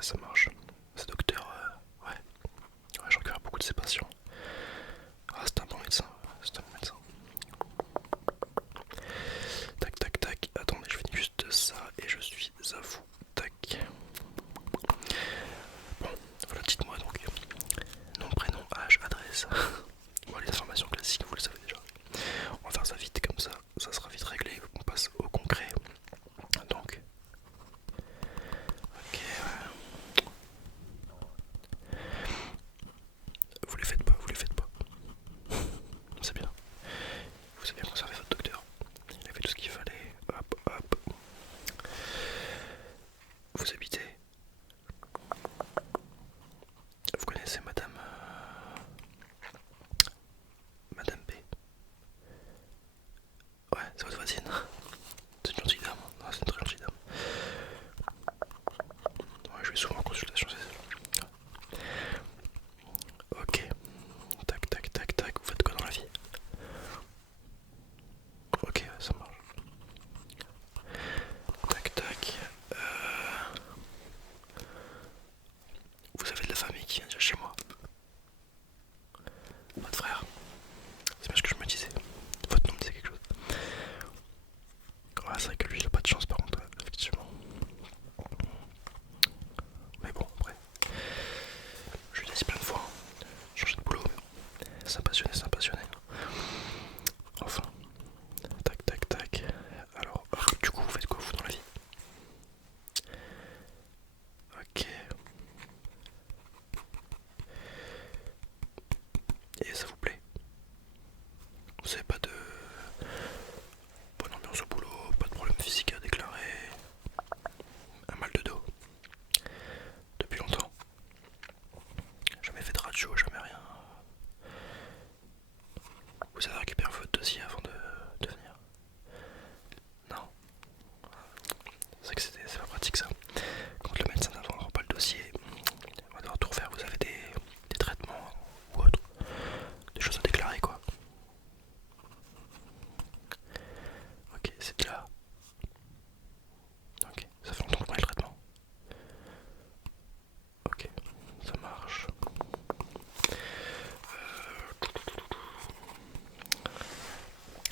Ouais, ça marche. Ce docteur, ouais, ouais, je regarde beaucoup de ses patients. Ah, c'est un bon médecin, c'est un bon médecin. Tac, tac, tac. Attendez, je finis juste ça et je suis à vous. Tac. Bon, voilà, dites-moi donc. Nom, prénom, âge, adresse. Bon, les informations classiques, vous le savez déjà. On va faire ça vite comme ça sera vite réglé. On passe au concret. Donc, ok, vous les faites pas, vous les faites pas. C'est bien. Vous avez bien conservé votre docteur. Il a fait tout ce qu'il fallait. Hop, hop. Vous habitez. Vous connaissez Madame B. Ouais, c'est votre voisine. C'est une gentille dame. Ah, c'est une très gentille dame. Ouais, je vais souvent en consultation chez elle. Ok. Tac, tac, tac, tac. Vous faites quoi dans la vie? Ok, ouais, ça marche. Tac, tac. Vous avez de la famille qui vient déjà chez moi. Votre frère. C'est bien ce que je me disais. Votre nom me disait quelque chose. Ouais, c'est vrai que lui, il a pas de chance par contre, effectivement. Mais bon, après, je lui ai dit plein de fois, hein, changer de boulot, mais bon, c'est un passionné, c'est un passionné. Enfin, tac, tac, tac. Alors, du coup, vous faites quoi vous dans la vie? Ok. Et ça vous plaît? Vous avez pas de bonne ambiance au boulot, pas de problème physique à déclarer, un mal de dos depuis longtemps? Jamais fait de radio, jamais rien. Vous avez récupéré votre dossier avant de venir? Non. C'est vrai que c'est pas pratique ça. Quand le médecin n'avance pas le dossier, on va devoir tout refaire. Vous avez des traitements ou autre, des choses à déclarer quoi. Ok, c'est de là. Ok, ça fait longtemps que vous prenez le traitement. Ok, ça marche.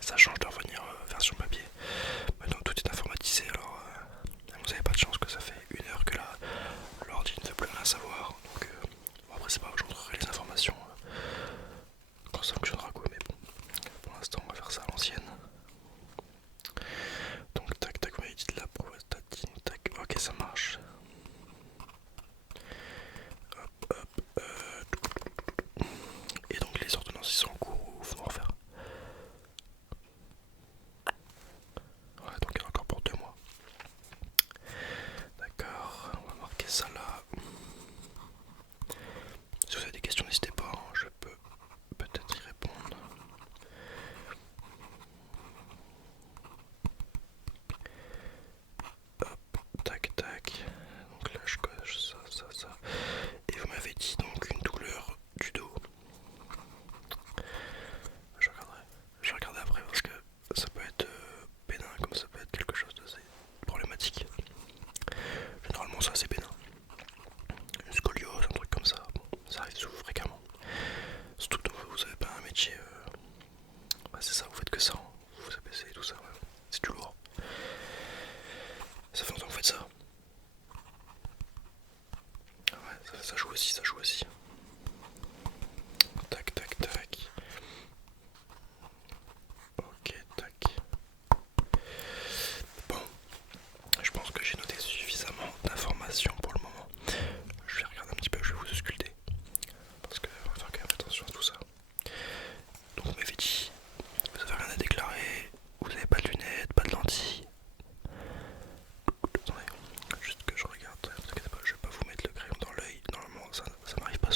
Ça change de revenir version papier. Maintenant tout est informatisé, alors vous avez pas de chance que ça fait 1 heure que l'ordi ne veut plus rien savoir. Donc bon, après c'est pas grave, je montrerai les informations quand ça fonctionnera quoi, mais bon, pour l'instant on va faire ça à l'ancienne. Donc tac tac, vous m'avez dit de la prostatine, tac, ok ça marche. Hop hop, et donc les ordonnances ils sont en cours ou faut en refaire? Ouais, donc il y en a encore pour 2 mois. D'accord, on va marquer ça là. Si vous avez des questions, n'hésitez pas, hein, je peux peut-être y répondre. Hop, tac tac. Donc là je coche ça. Et vous m'avez dit donc une douleur du dos. Je regarderai. Je regarderai après parce que ça peut être bénin comme ça peut être quelque chose d'assez problématique. Généralement ça c'est bénin. Une scoliose, un truc comme ça. Bon, ça arrive souvent fréquemment. Surtout que vous avez pas un métier. Bah c'est ça, vous faites que ça. Hein. Vous abaissez et tout ça. Ouais. C'est du lourd. Ça fait longtemps que vous faites ça. Ah ouais, ça joue aussi, ça joue aussi. Tac tac tac. Ok, tac. Bon, je pense que j'ai noté suffisamment d'informations pour le moment. Je vais regarder un petit peu, je vais vous ausculter. Parce que on va faire quand même attention à tout ça. Donc vous m'avez dit, vous avez rien à déclarer, vous n'avez pas de lunettes, pas de lentilles. Attendez, juste que je regarde, ne vous inquiétez pas, je vais pas vous mettre le crayon dans l'œil. Normalement ça n'arrive pas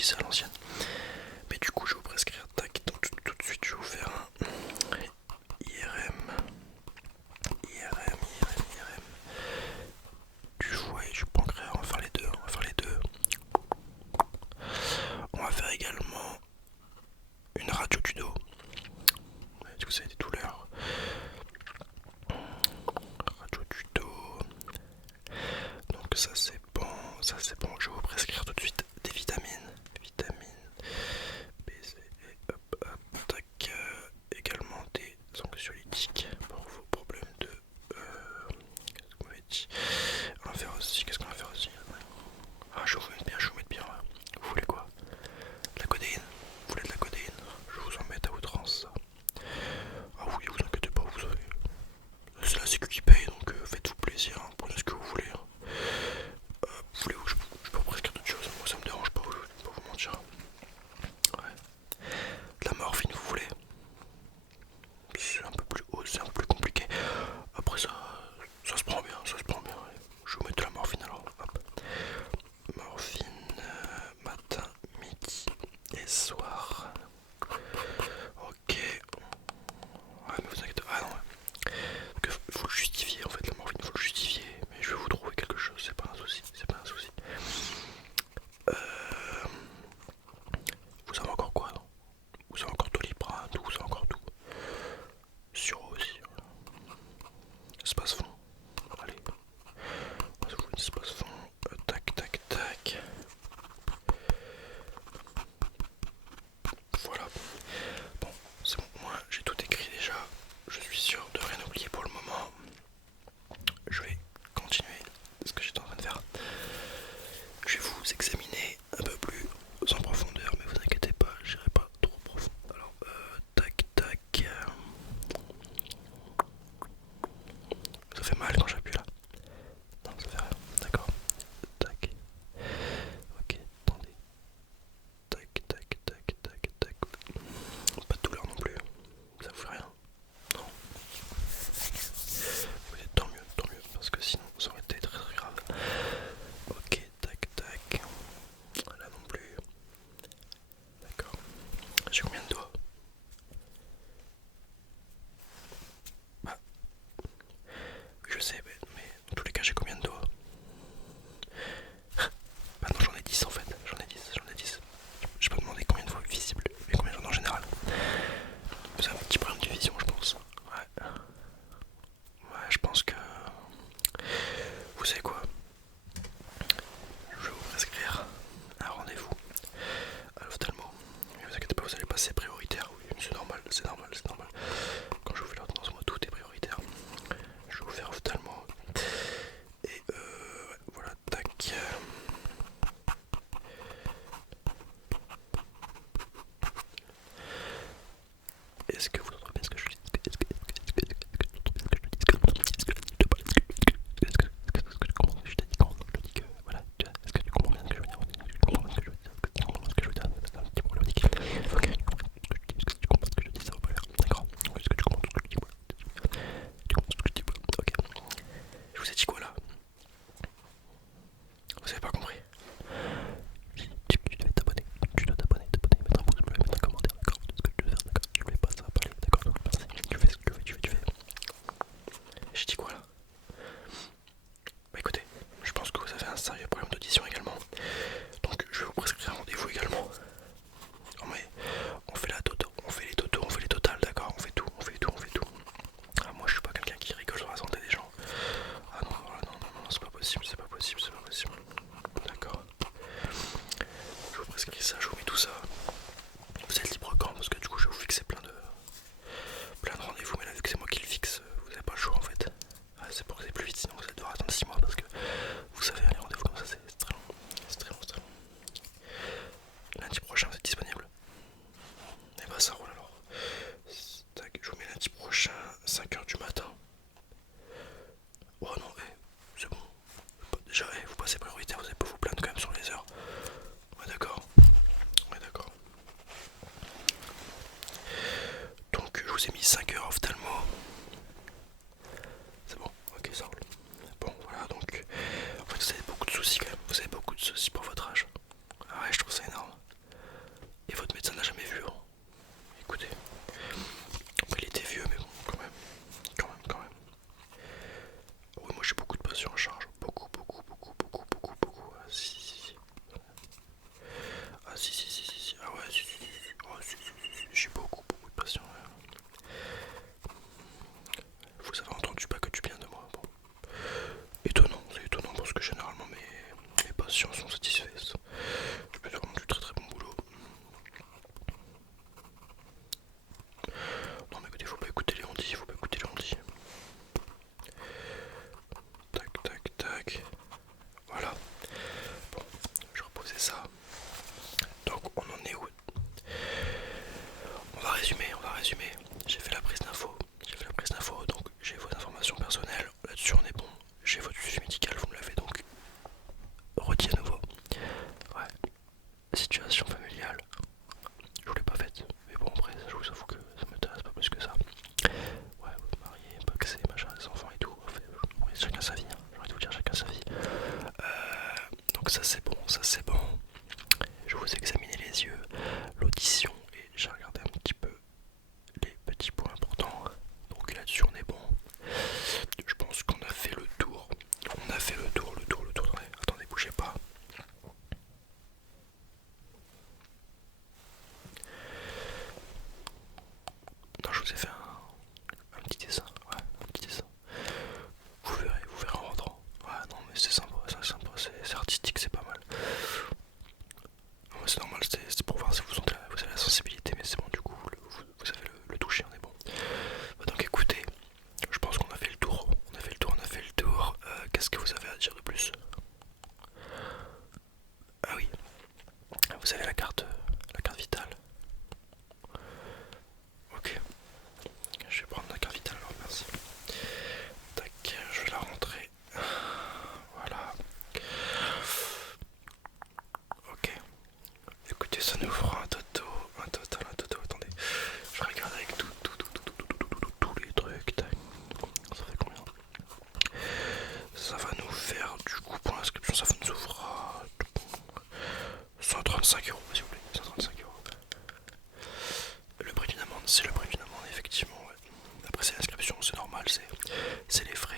dis ça à l'ancienne. Mais du coup je vais vous prescrire, tac, donc tout de suite je vais vous faire un IRM. Du foie et du pancréas, on va faire les deux, On va faire également une radio du dos. Si vous avez des douleurs. Radio du dos. Donc ça c'est bon, je vais vous prescrire tout de suite des vitamines. Vitamines B, C, et hop, tac. Également des anxiolytiques pour vos problèmes de... qu'est-ce qu'on m'avait dit? On va faire aussi, qu'est-ce qu'on va faire aussi? Ah, je vais vous mettre bien, ouais. Vous voulez quoi? De la codéine? Vous voulez de la codéine? Je vous en mets à outrance, ça. Ah oui, vous inquiétez pas, vous savez. C'est la sécu qui paye, donc faites-vous plaisir, hein, prenez ce que vous voulez. Hein. Voulez-vous que je peux vous prescrire d'autres choses? Moi ça me dérange pas, je vais pas vous mentir. Ouais. De la morphine, vous voulez? C'est un peu plus haut, c'est un peu plus compliqué. Après ça se prend bien, Allez, je vais vous mettre de la morphine alors. Hop. Morphine, matin, midi et soir. Ok. Ouais, mais vous inquiétez pas. Ah non, ouais. Donc, faut le justifier en fait, la morphine, faut le justifier. Mais je vais vous trouver quelque chose, c'est pas un souci, Vous avez encore quoi, non? Vous avez encore Doliprane, vous avez encore tout. Suro aussi. Espace fond. Allez. On va se jouer une espace fond. Tac, tac, tac. Voilà. Bon, c'est bon, moi j'ai tout écrit déjà. Je suis sûr de rien oublier pour le moment. Je vais continuer ce que j'étais en train de faire. Je vais vous examiner un peu plus en profondeur, mais vous inquiétez pas, j'irai pas trop profond. Alors, tac, tac. Ça fait mal quand j'appuie là? Non, ça fait rien. D'accord. Tac. Ok, attendez. Tac, tac, tac, tac, tac. Pas de douleur non plus. Ça vous fait rien? Non. Oui, tant mieux, parce que sinon ça aurait été très très grave. Ok, tac, tac. Là non plus. D'accord. J'ai combien de doigts? Bah, je sais, mais dans tous les cas, j'ai combien de doigts? Bah non, j'en ai 10 en fait. J'en ai 10. Je peux demander combien de fois visible, mais combien j'en ai en général. Vous avez un petit problème de vision, je pense. Ouais. Ouais, je pense que... Vous savez quoi? Je vais vous prescrire un rendez-vous à l'ophtalmo. Ne vous inquiétez pas, vous allez passer prioritaire. Oui, c'est normal. Quand je vous fais l'ordonnance, moi tout est prioritaire. Je vais vous faire ophtalmo. Et ouais, voilà, tac. Est-ce que vous entendez bien ce que je dis? Comment je t'ai dit quand je te dis que voilà, est-ce que tu comprends bien ce que je veux dire? Tu comprends bien ce que je veux dire? Tu comprends bien ce que je veux dire? C'est un petit problématique. Ok, est-ce que tu comprends ce que je dis? Ça va pas l'air. D'accord. Est-ce que tu comprends ce que je dis? Voilà. Tu comprends ce que je dis? Voilà. Ok. Je vous ai dit quoi là? Vous avez pas compris? Tu devais t'abonner. Tu dois t'abonner, mettre un pouce bleu, mettre un commentaire, d'accord? C'est ce que tu veux faire, d'accord? Tu le fais pas, ça va pas aller, d'accord? Donc merci. Tu fais ce que tu fais. J'ai dit quoi là? Bah écoutez, je pense que vous avez un sérieux problème d'audition également. Donc je vais vous prescrire un rendez-vous également. Non mais on fait la toto, on fait les totos, on fait les totales, d'accord? On fait tout. Ah, moi je suis pas quelqu'un qui rigole sur la santé des gens. Ah non, c'est pas possible. D'accord. Je vous prescris ça, je vous mets tout ça. Vous êtes libre quand? Parce que du coup je vais vous fixer plein de rendez-vous, mais là vu que c'est moi qui le fixe, vous avez pas le choix en fait. Ah, c'est pour que c'est plus vite, sinon vous allez devoir attendre 6 mois parce que vous savez, les rendez-vous comme ça c'est très long. Lundi prochain vous êtes disponible? Et bah ça roule alors. Tac, je vous mets lundi prochain, 5h du matin. Oh non, c'est bon. Déjà, vous passez prioritaire, vous allez pas vous plaindre quand même sur les heures. Ouais d'accord. Donc je vous ai mis 5 heures ophtalmo. C'est bon, ok ça roule. Bon voilà donc. En fait vous avez beaucoup de soucis quand même. Vous avez beaucoup de soucis pour votre âge. Ah ouais, je trouve ça énorme. vous avez la carte vitale. Ok, je vais prendre la carte vitale alors, merci. Tac, je vais la rentrer. Voilà. Ok. Écoutez, ça nous fera un total, attendez. Je regarde avec tous les trucs. Tac. Ça fait combien? Ça va nous faire, du coup, pour l'inscription, ça nous fera 135 euros, s'il vous plaît. 135 euros. Le prix d'une amende, c'est le prix d'une amende, effectivement. Ouais. Après, c'est l'inscription, c'est normal, c'est les frais.